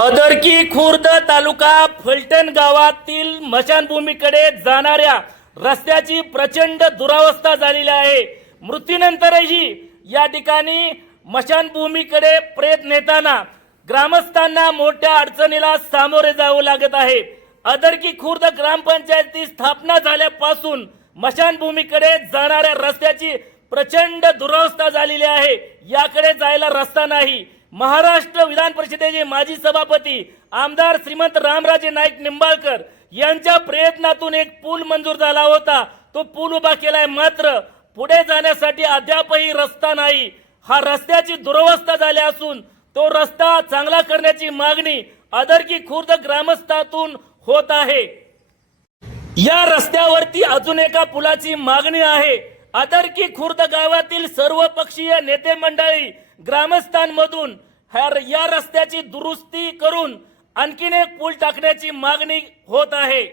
अदरकी खुर्द तालुका फलटण गावातील मशानभूमीकडे जाणाऱ्या रस्त्याची प्रचंड दुरावस्था झालेली आहे. मृत्यूनंतरही या ठिकाणी मशानभूमीकडे प्रेत नेताना ग्रामस्थांना मोठ्या अडचणीला सामोरे जावं लागत आहे. अदरकी खुर्द ग्रामपंचायती स्थापना झाल्यापासून मशानभूमीकडे जाणाऱ्या रस्त्याची प्रचंड दुरावस्था झालेली आहे. याकडे जायला रस्ता नाही. महाराष्ट्र विधान परिषदेचे माजी सभापती आमदार श्रीमंत रामराजे नाईक निंबाळकर यांच्या प्रयत्नातून एक पूल मंजूर झाला होता. तो पूल उभा केलाय मात्र पुढे जाण्यासाठी अद्यापही रस्ता नाही. हा रस्त्याची दुरवस्था झाली असून तो रस्ता चांगला करण्याची मागणी अदरकी खुर्द ग्रामस्थातून होत आहे. या रस्त्यावरती अजून एका पुलाची मागणी आहे. आदरकी खुर्द गावातील सर्व पक्षीय नेते मंडळी ग्रामस्थांमधून या रस्त्याची दुरुस्ती करून आणखीन एक पूल टाकण्याची मागणी होत आहे.